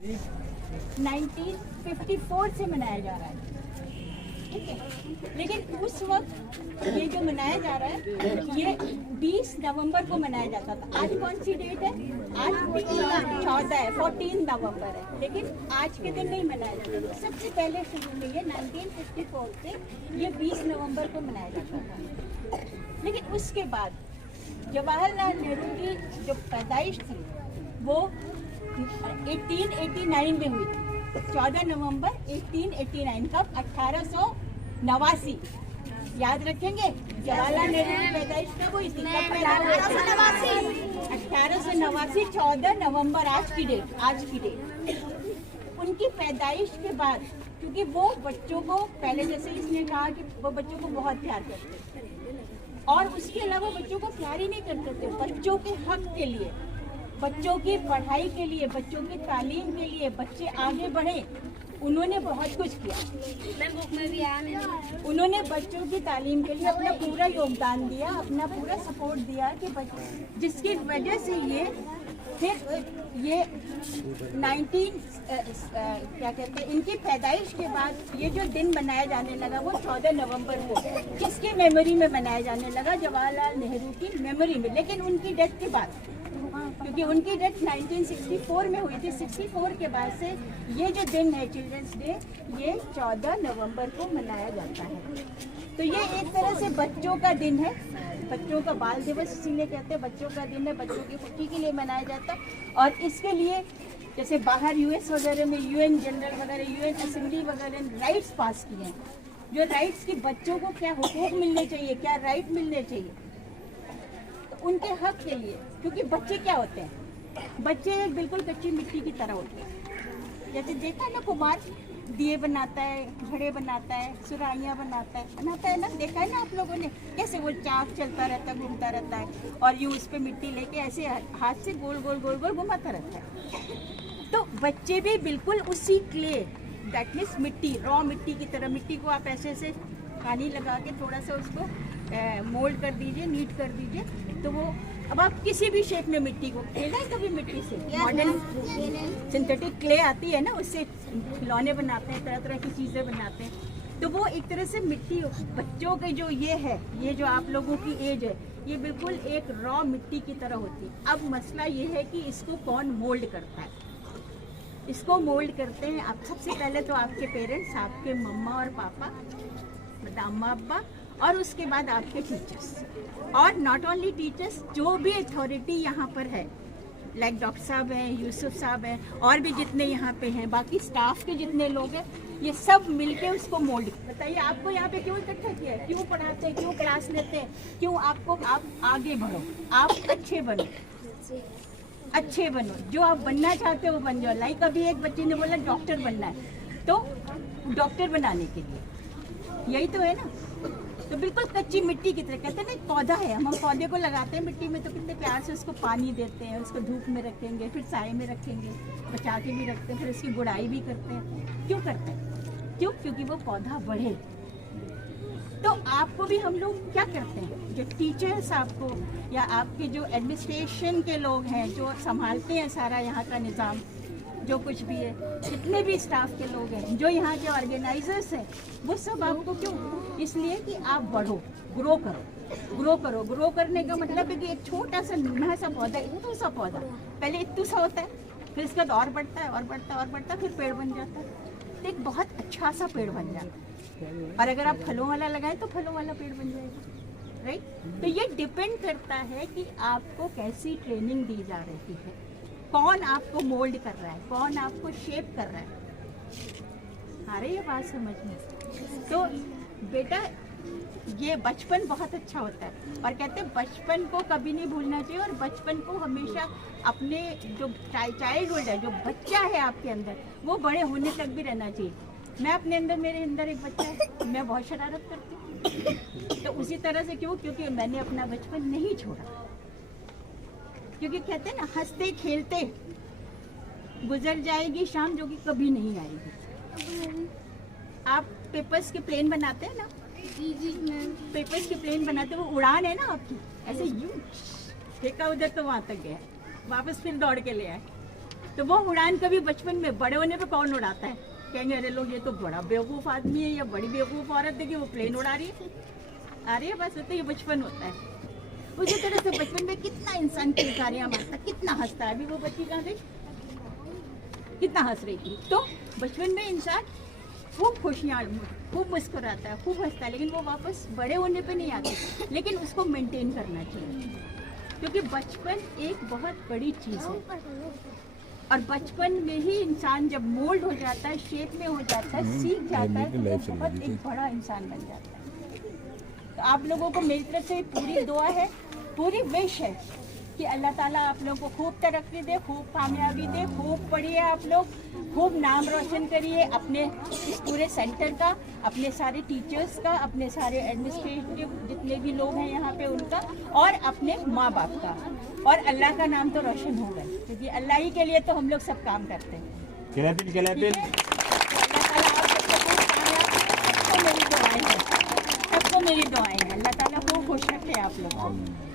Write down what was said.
1954 से मनाया जा रहा है, ठीक है। लेकिन उस वक्त ये जो मनाया जा रहा है ये 20 नवंबर को मनाया जाता था। आज कौन सी डेट है? आज 14 है, 14 नवंबर है, लेकिन आज के दिन नहीं मनाया जाता था। सबसे पहले शुरू में ये 1954 से ये 20 नवंबर को मनाया जाता था। लेकिन उसके बाद जवाहरलाल नेहरू की जो पैदाइश थी वो 1889 में हुई थी। 14 नवंबर 1889 कब? 1889। याद रखेंगे जवाहरलाल नेहरू की पैदाइश कब हुई थी? 1889, 14 नवंबर, आज की डेट। उनकी पैदाइश के बाद, क्योंकि वो बच्चों को पहले जैसे इसने कहा कि वो बच्चों को बहुत प्यार करते थे, और उसके अलावा बच्चों को प्यार ही नहीं करते थे, बच्चों के हक के लिए, बच्चों की पढ़ाई के लिए, बच्चों की तालीम के लिए, बच्चे आगे बढ़े, उन्होंने बहुत कुछ किया। उन्होंने बच्चों की तालीम के लिए अपना पूरा योगदान दिया, अपना पूरा सपोर्ट दिया कि जिसकी वजह से फिर ये 19 क्या कहते हैं, इनकी पैदाइश के बाद ये जो दिन मनाया जाने लगा वो 14 नवंबर को किसकी मेमोरी में मनाया जाने लगा? जवाहरलाल नेहरू की मेमोरी में। लेकिन उनकी डेथ के बाद, क्योंकि उनकी डेथ 1964 में हुई थी, 64 के बाद से ये जो दिन है चिल्ड्रंस डे, ये 14 नवंबर को मनाया जाता है। तो ये एक तरह से बच्चों का दिन है, बच्चों का बाल दिवस इसीलिए कहते हैं, बच्चों का दिन है, बच्चों की खुशी के लिए मनाया जाता है। और इसके लिए जैसे बाहर यूएस वगैरह में UN जनरल वगैरह, UN असेंबली वगैरह ने राइट्स पास किए हैं, जो राइट्स की बच्चों को क्या हुकूक मिलने चाहिए, क्या राइट मिलने चाहिए, तो उनके हक के लिए। क्योंकि बच्चे क्या होते हैं? बच्चे बिल्कुल कच्ची मिट्टी की तरह होते हैं। जैसे देखा है ना, कुमार दिए बनाता है, घड़े बनाता है, सुराहियाँ बनाता है ना, देखा है ना आप लोगों ने, कैसे वो चाक चलता रहता है, घूमता रहता है, और यूँ उस पर मिट्टी लेके ऐसे हाथ से गोल गोल गोल गोल घुमाता रहता है। तो बच्चे भी बिल्कुल उसी क्ले, दैट मीन्स मिट्टी, रॉ मिट्टी की तरह, मिट्टी को आप ऐसे ऐसे पानी लगा के थोड़ा सा उसको मोल्ड कर दीजिए, नीट कर दीजिए, तो वो अब आप किसी भी शेप में मिट्टी को खेला है कभी? मिट्टी से मॉडर्न सिंथेटिक क्ले आती है ना, उससे खिलौने बनाते हैं, तरह तरह की चीज़ें बनाते हैं। तो वो एक तरह से मिट्टी, बच्चों के जो ये है, ये जो आप लोगों की एज है, ये बिल्कुल एक रॉ मिट्टी की तरह होती है। अब मसला ये है कि इसको कौन मोल्ड करता है? इसको मोल्ड करते हैं आप सबसे पहले तो आपके पेरेंट्स, आपके मम्मा और पापा, अम्मा अब्बा, और उसके बाद आपके टीचर्स। और नॉट ओनली टीचर्स, जो भी अथॉरिटी यहाँ पर है, लाइक डॉक्टर साहब हैं, यूसुफ साहब हैं, और भी जितने यहाँ पे हैं, बाकी स्टाफ के जितने लोग हैं, ये सब मिलके उसको मोल्ड। बताइए आपको यहाँ पे क्यों इकट्ठा किया है, क्यों पढ़ाते हैं, क्यों क्लास लेते हैं, क्यों? आपको, आप आगे बढ़ो, आप अच्छे बनो, अच्छे बनो, जो आप बनना चाहते हो वो बन जाओ। लाइक अभी एक बच्चे ने बोला डॉक्टर बनना है, तो डॉक्टर बनाने के लिए यही तो है ना। तो बिल्कुल कच्ची मिट्टी की तरह, कहते हैं ना, एक पौधा है, हम पौधे को लगाते हैं मिट्टी में, तो कितने प्यार से उसको पानी देते हैं, उसको धूप में रखेंगे, फिर साए में रखेंगे, बचा के भी रखते हैं, फिर उसकी गुड़ाई भी करते हैं। क्यों करते हैं? क्यों? क्योंकि वो पौधा बढ़े। तो आपको भी हम लोग क्या करते हैं, जो टीचर्स आपको, या आपके जो एडमिनिस्ट्रेशन के लोग हैं, जो संभालते हैं सारा यहाँ का निज़ाम, जो कुछ भी है, जितने भी स्टाफ के लोग हैं, जो यहाँ के ऑर्गेनाइजर्स हैं, वो सब आपको क्यों? इसलिए कि आप बढ़ो, ग्रो करो, ग्रो करो। ग्रो करने का मतलब है कि एक छोटा सा नन्हा सा पौधा, इतना सा पौधा पहले इतना सा होता है, फिर इसके बाद और बढ़ता है, और बढ़ता है, और बढ़ता है, फिर पेड़ बन जाता है, तो एक बहुत अच्छा सा पेड़ बन जाता है। और अगर आप फलों वाला लगाएं तो फलों वाला पेड़ बन जाएगा, राइट? तो ये डिपेंड करता है कि आपको कैसी ट्रेनिंग दी जा रही है, कौन आपको मोल्ड कर रहा है, कौन आपको शेप कर रहा है। आ रही है बात समझ में? तो बेटा, ये बचपन बहुत अच्छा होता है, और कहते हैं बचपन को कभी नहीं भूलना चाहिए, और बचपन को हमेशा अपने जो चाइल्डहुड है, जो बच्चा है आपके अंदर, वो बड़े होने तक भी रहना चाहिए। मैं अपने अंदर, मेरे अंदर एक बच्चा है, मैं बहुत शरारत करती हूँ, तो उसी तरह से क्यों? क्योंकि मैंने अपना बचपन नहीं छोड़ा। क्योंकि कहते हैं ना, हंसते खेलते गुजर जाएगी शाम, जो कि कभी नहीं आएगी। आप पेपर्स के प्लेन बनाते हैं ना, पेपर्स के प्लेन बनाते हैं, वो उड़ान है ना आपकी, ऐसे यूं फेंका उधर तो वहाँ तक गया, वापस फिर दौड़ के ले आए। तो वो उड़ान कभी बचपन में, बड़े होने पे कौन उड़ाता है? कहेंगे अरे लोग ये तो बड़ा बेवकूफ़ आदमी है या बड़ी बेवकूफ़ औरत देखिए वो प्लेन उड़ा रही है, आ रही है बस, तो ये बचपन होता है। उसी तरह से बचपन में कितना इंसान किलकारियाँ मारता, कितना हंसता है। अभी वो बच्ची कहाँ गई, कितना हंस रही थी। तो बचपन में इंसान खूब खुशियाँ, खूब मुस्कुराता है, खूब हंसता है, लेकिन वो वापस बड़े होने पे नहीं आते। लेकिन उसको मेंटेन करना चाहिए, क्योंकि बचपन एक बहुत बड़ी चीज़ है और बचपन में ही इंसान जब मोल्ड हो जाता है, शेप में हो जाता है, सीख जाता है, तो वो बहुत एक बड़ा इंसान बन जाता है। तो आप लोगों को मेरी तरफ से पूरी दुआ है, पूरी विश है कि अल्लाह ताला आप लोगों को खूब तरक्की दे, खूब कामयाबी दे, खूब पढ़िए आप लोग, खूब नाम रोशन करिए अपने इस पूरे सेंटर का, अपने सारे टीचर्स का, अपने सारे एडमिनिस्ट्रेटिव जितने भी लोग हैं यहाँ पे उनका, और अपने माँ बाप का, और अल्लाह का नाम तो रोशन होगा, क्योंकि अल्लाह ही के लिए तो हम लोग सब काम करते हैं। ठीक है? अल्लाह ताला आप सबको खूब कामयाब करे, सबको मेरी दुआएं हैं, सबको मेरी दुआएं हैं। अल्लाह ताला खूब खुश रखे आप लोगों को।